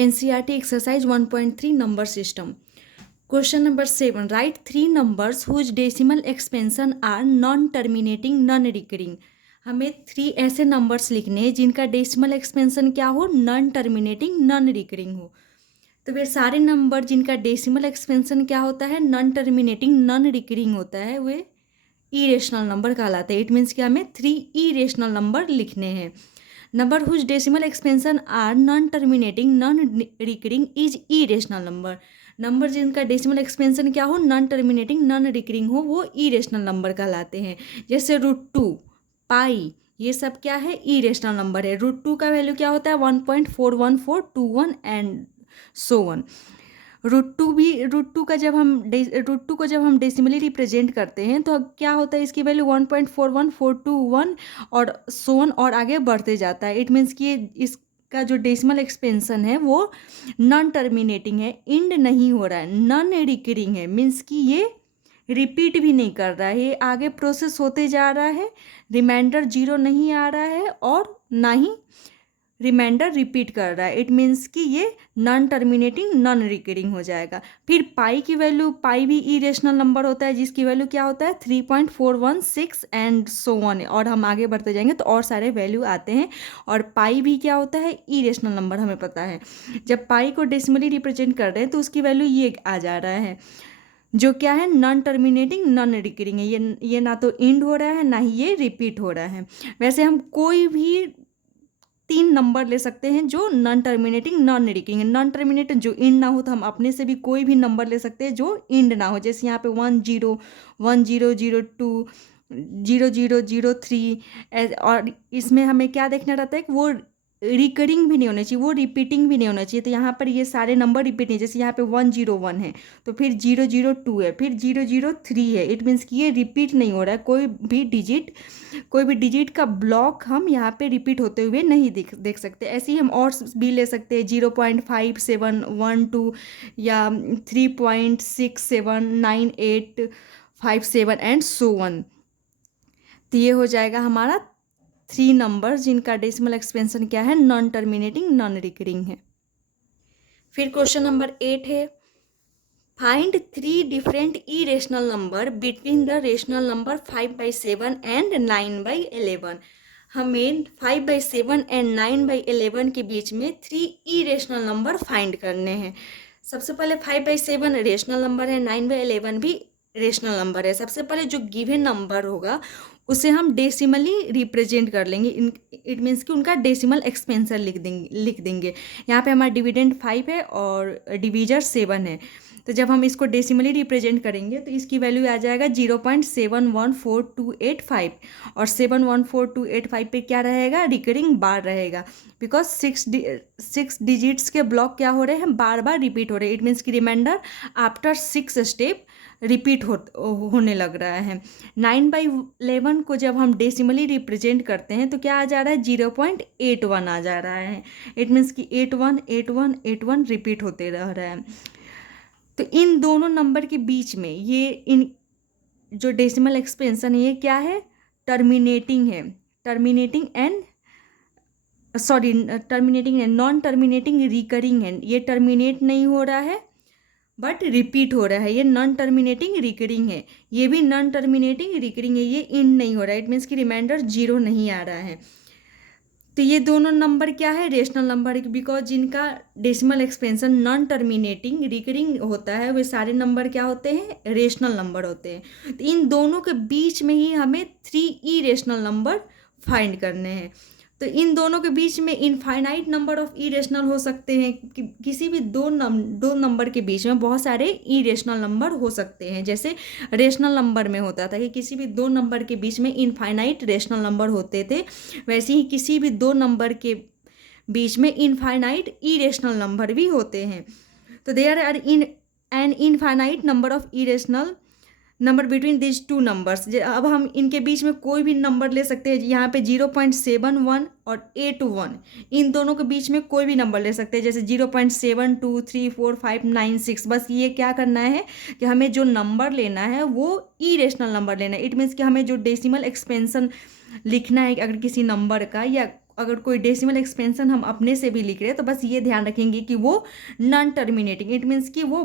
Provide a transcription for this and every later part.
NCERT exercise 1.3 number system. Question number 7. Write 3 numbers whose decimal expansion are non-terminating, non-recurring. हमें 3 ऐसे numbers लिखने हैं जिनका डेसिमल एक्सपेंशन क्या हो, नॉन टर्मिनेटिंग, नॉन रिकरिंग हो. तो वे सारे नंबर जिनका डेसिमल एक्सपेंशन क्या होता है, नॉन टर्मिनेटिंग, नॉन रिकरिंग होता है, वे इरेशनल नंबर कहलाते हैं. इट मीन्स कि हमें 3 इरेशनल नंबर लिखने हैं. Number whose decimal expansion are non terminating, non recurring is irrational number. Number जिनका डेसिमल एक्सपेंशन क्या हो, नॉन टर्मिनेटिंग, नॉन रिकरिंग हो, वो इरेशनल नंबर कहलाते हैं. जैसे √2, पाई, ये सब क्या है, इरेशनल नंबर है. √2 का वैल्यू क्या होता है, 1.41421 एंड सो वन. √2 को जब हम डेसिमली रिप्रेजेंट करते हैं तो अब क्या होता है, इसकी वैल्यू 1.41421 और सो वन और आगे बढ़ते जाता है. इट मीन्स कि ये इसका जो डेसिमल एक्सपेंशन है वो नॉन टर्मिनेटिंग है, इंड नहीं हो रहा है, नॉन रिकरिंग है. मीन्स कि ये रिपीट भी नहीं कर रहा है, ये आगे प्रोसेस होते जा रहा है, रिमाइंडर 0 नहीं आ रहा है और ना ही रिमाइंडर रिपीट कर रहा है. इट मीन्स कि ये नॉन टर्मिनेटिंग, नॉन रिकरिंग हो जाएगा. फिर पाई की वैल्यू, पाई भी इरेशनल नंबर होता है जिसकी वैल्यू क्या होता है, 3.416 एंड सो ऑन. और हम आगे बढ़ते जाएंगे तो और सारे वैल्यू आते हैं. और पाई भी क्या होता है, इरेशनल नंबर, हमें पता है. जब पाई को डेसिमली रिप्रेजेंट कर रहे हैं तो उसकी वैल्यू ये आ जा रहा है, जो क्या है, नॉन टर्मिनेटिंग, नॉन रिकरिंग है. ये ना तो इंड हो रहा है ना ही ये रिपीट हो रहा है. वैसे हम कोई भी 3 नंबर ले सकते हैं जो non terminating, non recurring. Non terminating जो इंड ना हो, तो हम अपने से भी कोई भी नंबर ले सकते हैं जो इंड ना हो. जैसे यहाँ पे 10, 1002, 0003. और इसमें हमें क्या देखना रहता है कि वो रिकरिंग भी नहीं होना चाहिए, वो रिपीटिंग भी नहीं होना चाहिए. तो यहाँ पर ये सारे नंबर रिपीट नहीं, जैसे यहाँ पे 101 है तो फिर 002 है, फिर 003 है. इट मीन्स कि ये रिपीट नहीं हो रहा है. कोई भी डिजिट का ब्लॉक हम यहाँ पे रिपीट होते हुए नहीं देख सकते. ऐसे ही हम और भी ले सकते हैं, 0.5712 या 3.679857 एंड सो वन. तो ये हो जाएगा हमारा 3 नंबर जिनका डेसिमल एक्सपेंशन क्या है, नॉन टर्मिनेटिंग, नॉन रिकरिंग है. फिर क्वेश्चन नंबर 8 है, find 3 different irrational number between the rational number 5/7 and 9/11. हमें 5/7 एंड 9/11 के बीच में 3 इरेशनल नंबर फाइंड करने हैं. सबसे पहले 5/7 रेशनल नंबर है, 9/11 भी रेशनल नंबर है. सबसे पहले जो गिवन नंबर होगा उसे हम डेसिमली रिप्रेजेंट कर लेंगे. इट मीन्स कि उनका डेसिमल एक्सपेंशन लिख देंगे. यहाँ पे हमारा डिविडेंड 5 है और डिवीजर 7 है. तो जब हम इसको डेसिमली रिप्रेजेंट करेंगे तो इसकी वैल्यू आ जाएगा 0.714285. और 714285 पे क्या रहेगा, रिकरिंग बार रहेगा. बिकॉज 6 डिजिट्स के ब्लॉक क्या हो रहे हैं, बार बार रिपीट हो रहे हैं. इट मीन्स कि रिमाइंडर आफ्टर 6 स्टेप रिपीट होने लग रहा है. 9/11 को जब हम डेसिमली रिप्रेजेंट करते हैं तो क्या आ जा रहा है, 0.81 आ जा रहा है. इट मीन्स कि 81 रिपीट होते रह रहा है. तो इन दोनों नंबर के बीच में ये इन जो डेसिमल एक्सपेंशन है ये क्या है, टर्मिनेटिंग है. Terminating and non terminating, recurring है. ये टर्मिनेट नहीं हो रहा है बट रिपीट हो रहा है. ये नॉन टर्मिनेटिंग रिकरिंग है. ये भी नॉन टर्मिनेटिंग रिकरिंग है, ये इंड नहीं हो रहा है. इट मीन्स कि रिमाइंडर 0 नहीं आ रहा है. तो ये दोनों नंबर क्या है, रेशनल नंबर है. बिकॉज जिनका decimal expansion non terminating recurring होता है वे सारे नंबर क्या होते हैं, रेशनल नंबर होते हैं. तो इन दोनों के बीच में ही हमें 3 इरेशनल नंबर फाइंड करने हैं. तो इन दोनों के बीच में इनफाइनाइट नंबर ऑफ इरेशनल हो सकते हैं. किसी भी दो नंबर के बीच में बहुत सारे इरेशनल नंबर हो सकते हैं. जैसे रेशनल नंबर में होता था कि किसी भी 2 नंबर के बीच में इनफाइनाइट रेशनल नंबर होते थे, वैसे ही किसी भी 2 नंबर के बीच में इनफाइनाइट इरेशनल नंबर भी होते हैं. तो there are in an infinite number of irrational number between these 2 numbers. अब हम इनके बीच में कोई भी नंबर ले सकते हैं. यहाँ पे 0.71 और 81, इन दोनों के बीच में कोई भी नंबर ले सकते हैं. जैसे 0.72345996. बस ये क्या करना है कि हमें जो नंबर लेना है वो इरेशनल नंबर लेना है. इट मीन्स कि हमें जो डेसिमल एक्सपेंशन लिखना है अगर किसी नंबर का, या अगर कोई डेसिमल एक्सपेंशन हम अपने से भी लिख रहे हैं तो बस ये ध्यान रखेंगे कि वो नॉन टर्मिनेटिंग, इट मीन्स कि वो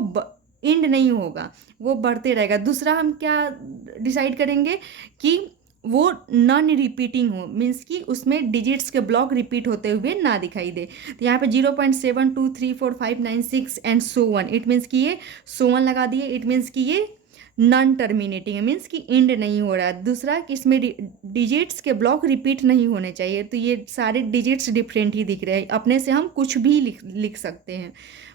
एंड नहीं होगा, वो बढ़ते रहेगा। दूसरा हम क्या डिसाइड करेंगे कि वो नॉन रिपीटिंग हो, मीन्स कि उसमें डिजिट्स के ब्लॉक रिपीट होते हुए ना दिखाई दे। तो यहाँ पे 0.723459 and so one, it means कि ये सो वन लगा दिए, इट मीन्स कि ये नॉन टर्मिनेटिंग है, मीन्स कि एंड नहीं हो रहा है। दूसरा कि इसमें डिजिट्स के ब्लॉक रिपीट नहीं होने चाहिए, तो ये सारे डिजिट्स डिफरेंट ही दिख रहे हैं, अपने से हम कुछ भी लिख सकते हैं,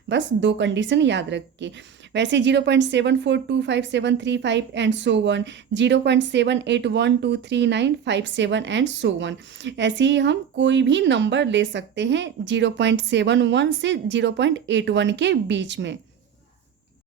बस दो कंडीशन याद रख के। वैसे 0.74255735 and so one, 0.78123957 and so one, ऐसे ही हम कोई भी नंबर ले सकते हैं 0.71 से 0.81 के बीच में।